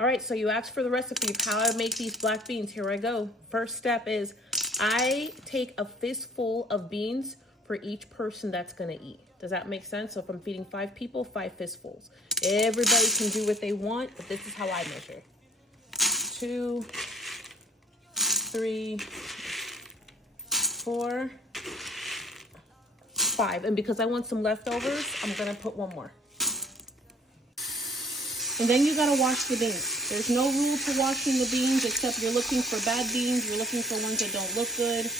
All right, so you asked for the recipe of how I make these black beans. Here I go. First step is I take a fistful of beans for each person that's gonna eat. Does that make sense? So if I'm feeding 5 people, 5 fistfuls. Everybody can do what they want, but this is how I measure. 2, 3, 4, 5. And because I want some leftovers, I'm gonna put 1 more. And then you gotta wash the beans. There's no rule to washing the beans except you're looking for bad beans. You're looking for ones that don't look good.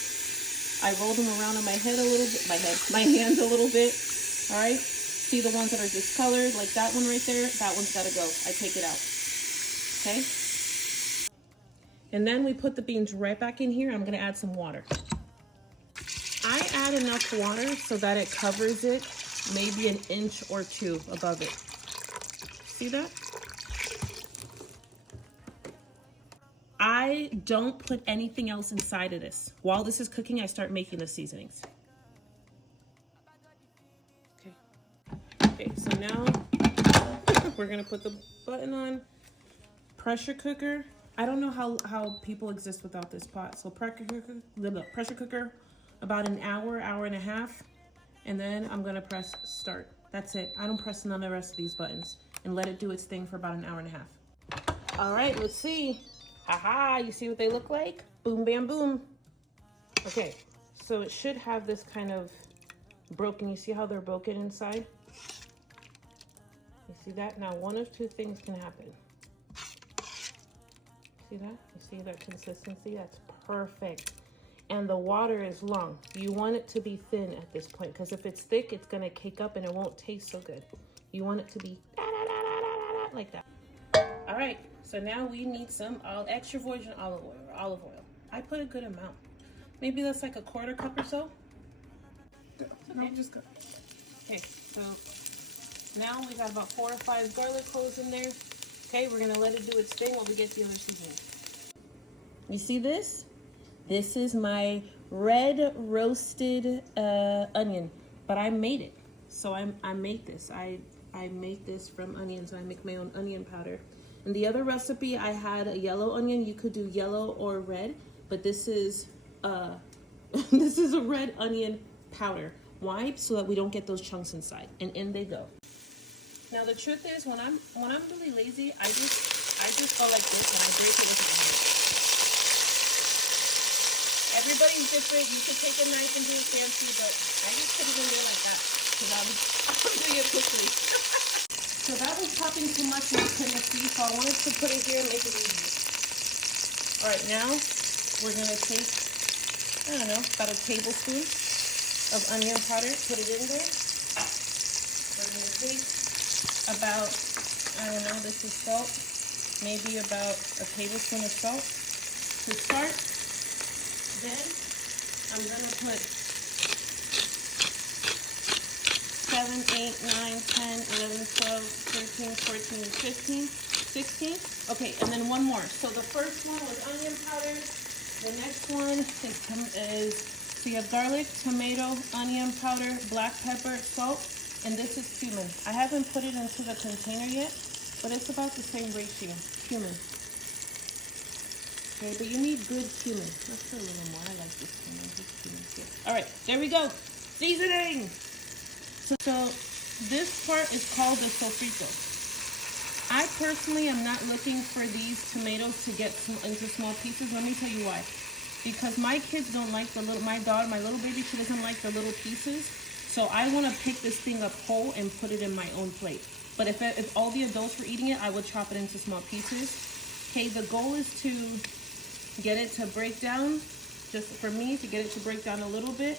I rolled them around on my head a little bit, my hands a little bit. All right. See the ones that are discolored, like that one right there. That one's gotta go. I take it out. Okay. And then we put the beans right back in here. I'm gonna add some water. I add enough water so that it covers it, maybe 1 inch or 2 above it. See that? I don't put anything else inside of this. While this is cooking, I start making the seasonings. Okay. Okay, so now we're gonna put the button on. Pressure cooker. I don't know how people exist without this pot. So pressure cooker, about 1 hour, hour and a half. And then I'm gonna press start. That's it. I don't press none of the rest of these buttons and let it do its thing for about 1 hour and a half. All right, let's see. Haha, you see what they look like? Boom, bam, boom. Okay, so it should have this kind of broken. You see how they're broken inside? You see that? Now, one of 2 things can happen. See that? You see that consistency? That's perfect. And the water is long. You want it to be thin at this point because if it's thick, it's gonna cake up and it won't taste so good. You want it to be like that. All right, so now we need some extra virgin olive oil. I put a good amount. Maybe that's like 1/4 cup or so. No, just go. Okay, so now we got about 4 or 5 garlic cloves in there. Okay, we're gonna let it do its thing while we get the other seasoning. You see this? This is my red roasted onion, but I made it. So I make this. I make this from onions. I make my own onion powder. In the other recipe, I had a yellow onion. You could do yellow or red, but this is this is a red onion powder. Why? So that we don't get those chunks inside. And in they go. Now the truth is, when I'm really lazy, I just go like this and I break it with my hand. Everybody's different. You could take a knife and do it fancy, but I just put it in there like that because I'm doing it quickly. So that was popping too much and I couldn't see, so I wanted to put it here and make it easier. All right, now we're gonna take, I don't know, about 1 tablespoon of onion powder, put it in there. We're gonna take about, I don't know, this is salt, maybe about 1 tablespoon of salt to start. Then I'm gonna put 7, 8, 9, 10, 11, 12, 13, 14, 15, 16. Okay, and then 1 more. So the first one was onion powder. The next one is so you have garlic, tomato, onion powder, black pepper, salt, and this is cumin. I haven't put it into the container yet, but it's about the same ratio, cumin. Okay, but you need good cumin. Let's put a little more. I like this cumin. This cumin's good. All right, there we go. Seasoning. So this part is called the sofrito. I personally am not looking for these tomatoes to get into small pieces. Let me tell you why. Because my kids don't like my little baby, she doesn't like the little pieces. So I want to pick this thing up whole and put it in my own plate. But if all the adults were eating it, I would chop it into small pieces. Okay, the goal is to get it to break down, just for me, to get it to break down a little bit.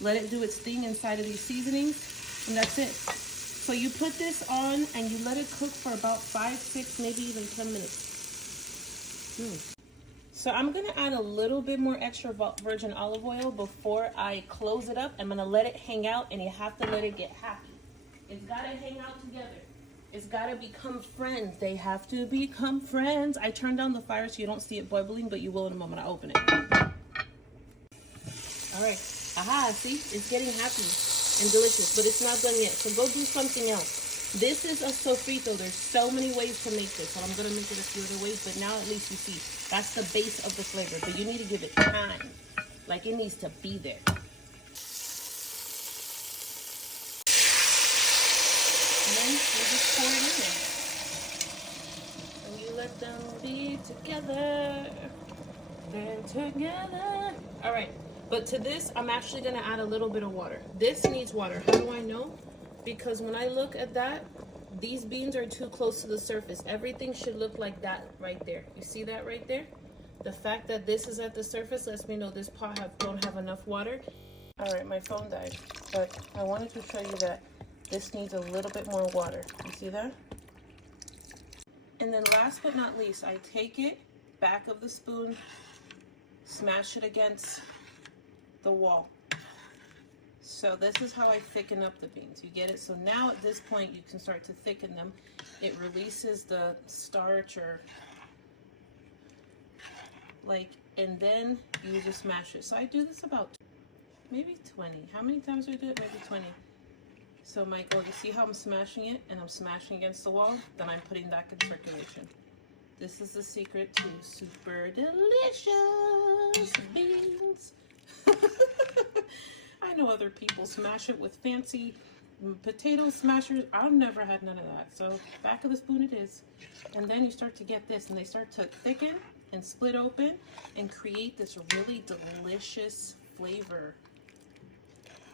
Let it do its thing inside of these seasonings, and that's it. So you put this on and you let it cook for about 5, 6, maybe even 10 minutes. So I'm gonna add a little bit more extra virgin olive oil before I close it up. I'm gonna let it hang out, and you have to let it get happy. It's gotta hang out together. It's gotta become friends. They have to become friends. I turned down the fire so you don't see it bubbling, but you will in a moment I open it. All right, aha, see, it's getting happy and delicious, but it's not done yet. So go do something else. This is a sofrito. There's so many ways to make this, so I'm gonna make it a few other ways, but now at least you see, that's the base of the flavor, but you need to give it time. Like, it needs to be there. And then you just pour it in there. And you let them be together. They're together. All right, but to this, I'm actually gonna add a little bit of water. This needs water. How do I know? Because when I look at that, these beans are too close to the surface. Everything should look like that right there. You see that right there? The fact that this is at the surface lets me know this pot don't have enough water. All right, my phone died, but I wanted to show you that this needs a little bit more water. You see that? And then last but not least, I take it, back of the spoon, smash it against the wall. So this is how I thicken up the beans. You get it? So now at this point, you can start to thicken them. It releases the starch and then you just mash it. So I do this about maybe 20. How many times do I do it? Maybe 20. So Michael, you see how I'm smashing it and I'm smashing against the wall? Then I'm putting back in circulation. This is the secret to super delicious beans. I know other people smash it with fancy potato smashers. I've never had none of that. So back of the spoon it is. And then you start to get this and they start to thicken and split open and create this really delicious flavor.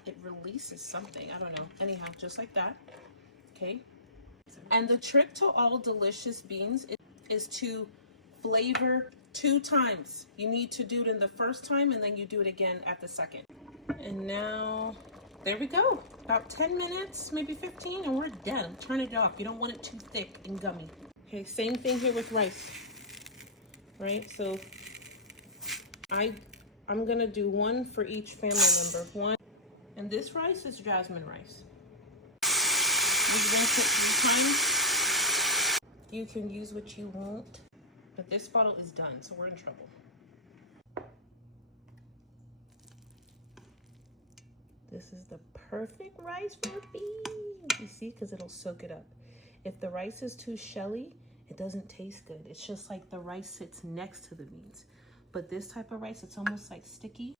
It releases something. I don't know. Anyhow, just like that. Okay. And the trick to all delicious beans is to flavor 2 times. You need to do it in the first time and then you do it again at the second. And now, there we go. About 10 minutes, maybe 15, and we're done. Turn it off. You don't want it too thick and gummy. Okay, same thing here with rice. Right? So I'm gonna do one for each family member. One. And this rice is jasmine rice. We rinse it 3 times. You can use what you want, but this bottle is done, so we're in trouble. This is the perfect rice for beans. You see, because it'll soak it up. If the rice is too shelly, it doesn't taste good. It's just like the rice sits next to the beans. But this type of rice, it's almost like sticky.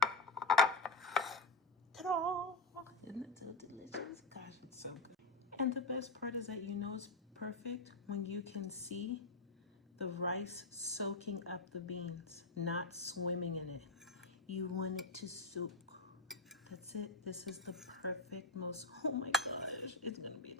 Ta-da! Isn't it so delicious? Gosh, it's so good. And the best part is that you know it's perfect when you can see the rice soaking up the beans, not swimming in it. You want it to soak. That's it. This is the perfect, oh my gosh, it's gonna be